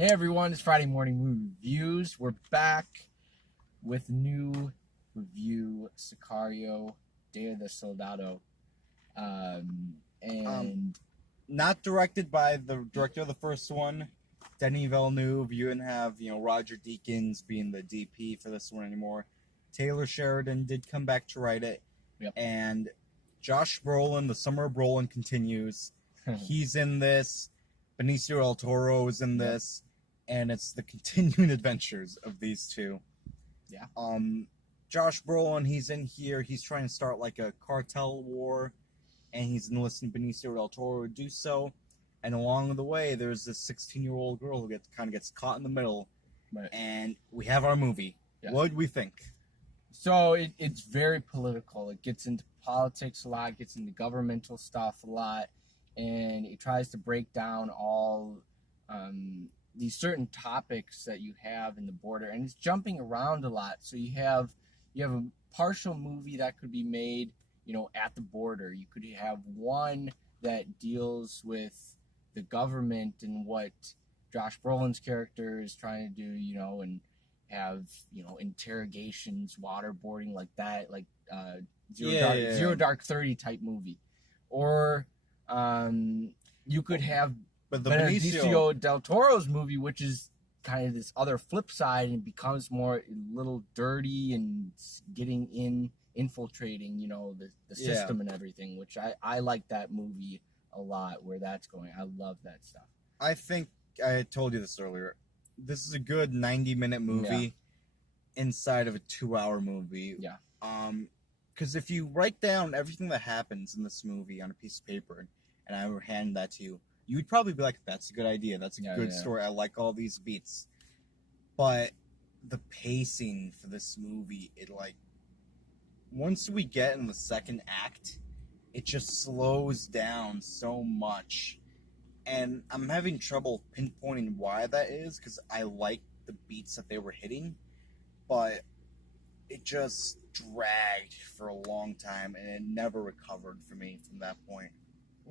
Hey everyone, it's Friday Morning Movie Reviews. We're back with new review, Sicario, Day of the Soldado. Not directed by the director of the first one, Denis Villeneuve. You didn't have, Roger Deakins being the DP for this one anymore. Taylor Sheridan did come back to write it. Yep. And Josh Brolin, the summer of Brolin continues. He's in this. Benicio del Toro is in this. And it's the continuing adventures of these two. Yeah. Josh Brolin, he's in here. He's trying to start like a cartel war, and he's enlisting Benicio del Toro to do so. And along the way, there's this 16-year-old girl who gets caught in the middle. Right. And we have our movie. Yeah. What did we think? So it's very political. It gets into politics a lot, gets into governmental stuff a lot, and it tries to break down all these certain topics that you have in the border, and it's jumping around a lot. So you have a partial movie that could be made, at the border. You could have one that deals with the government and what Josh Brolin's character is trying to do, and have, interrogations, waterboarding like that, like Zero Dark 30 type movie. Or you could have Benicio del Toro's movie, which is kind of this other flip side, and becomes more a little dirty and infiltrating, the system and everything, which I like that movie a lot, where that's going. I love that stuff. I think I told you this earlier. This is a good 90-minute movie inside of a 2-hour movie. Yeah. Because if you write down everything that happens in this movie on a piece of paper, and I would hand that to you, you would probably be like, that's a good idea. That's a good story. I like all these beats. But the pacing for this movie, once we get in the second act, it just slows down so much. And I'm having trouble pinpointing why that is, because I like the beats that they were hitting. But it just dragged for a long time, and it never recovered for me from that point.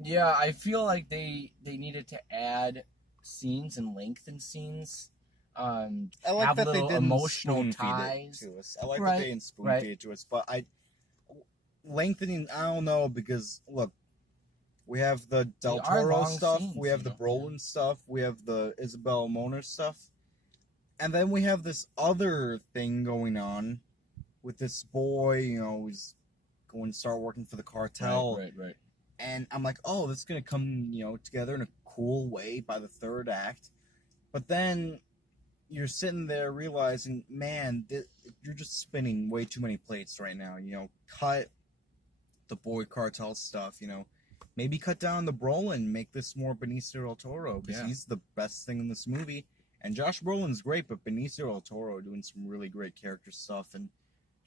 Yeah, I feel like they needed to add scenes and lengthen scenes. I like have that little they didn't emotional ties to us. I like that they didn't spoon feed it to us. But lengthening, I don't know, because look, we have the Del Toro stuff, we have the Brolin stuff, we have the Isabel Moner stuff, and then we have this other thing going on with this boy, who's going to start working for the cartel. Right. And I'm like, oh, this is going to come, together in a cool way by the third act. But then you're sitting there realizing, man, you're just spinning way too many plates right now. Cut the boy cartel stuff, Maybe cut down the Brolin, make this more Benicio del Toro, because he's the best thing in this movie. And Josh Brolin's great, but Benicio del Toro doing some really great character stuff, and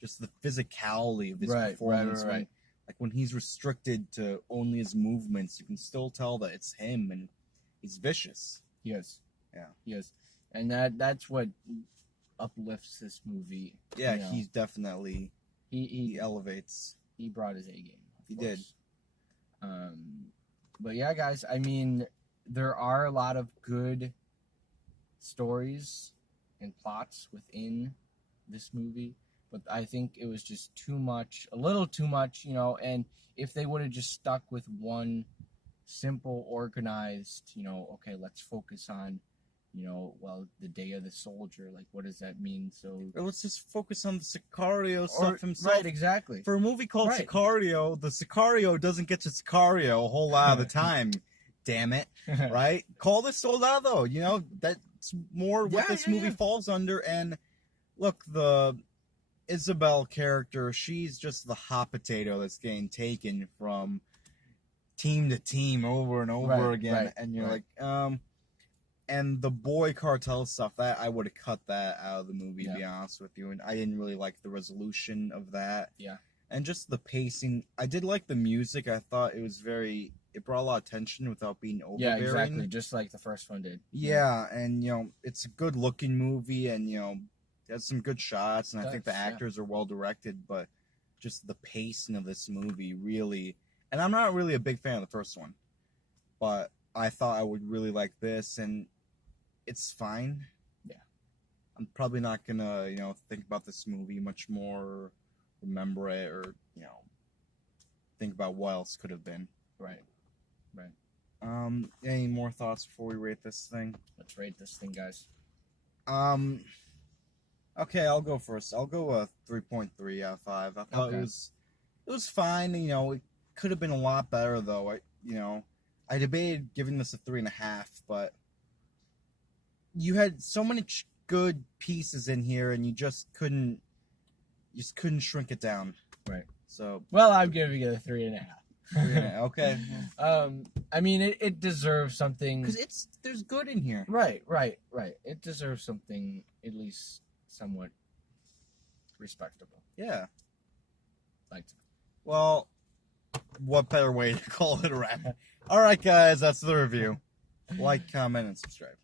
just the physicality of his performance. Right. Like, when he's restricted to only his movements, you can still tell that it's him, and he's vicious. Yes. Yeah. Yes. And that's what uplifts this movie. Yeah, he's definitely... He elevates. He brought his A game. He did. But yeah, guys, I mean, there are a lot of good stories and plots within this movie. But I think it was just a little too much, and if they would have just stuck with one simple, organized, okay, let's focus on, the Day of the Soldier, like, what does that mean? So, or let's just focus on the Sicario stuff himself. Right, exactly. For a movie called Sicario, the Sicario doesn't get to Sicario a whole lot of the time, damn it, right? Call this Soldado, that's more what this movie falls under. And look, the Isabel character, she's just the hot potato that's getting taken from team to team over and over again. And you're like, and the boy cartel stuff, that I would have cut that out of the movie, to be honest with you. And I didn't really like the resolution of that. Yeah. And just the pacing. I did like the music. I thought it brought a lot of tension without being overbearing. Yeah, exactly. Just like the first one did. Yeah, and, it's a good looking movie, and, it has some good shots, and I think the actors are well directed, but just the pacing of this movie really... And I'm not really a big fan of the first one, but I thought I would really like this, and it's fine. Yeah. I'm probably not gonna, think about this movie much more, remember it, or, think about what else could have been. Right. Any more thoughts before we rate this thing? Let's rate this thing, guys. Okay, I'll go first. I'll go a 3.3 out of 5. I thought Okay. it was fine. It could have been a lot better though. I debated giving this a 3.5, but you had so many good pieces in here, and you just couldn't shrink it down. Right. So, well, I'm giving it a 3.5. Okay. I mean, it deserves something because there's good in here. Right. It deserves something at least somewhat respectable. Yeah. Like. Well, what better way to call it a wrap? All right, guys, that's the review. Like, comment, and subscribe.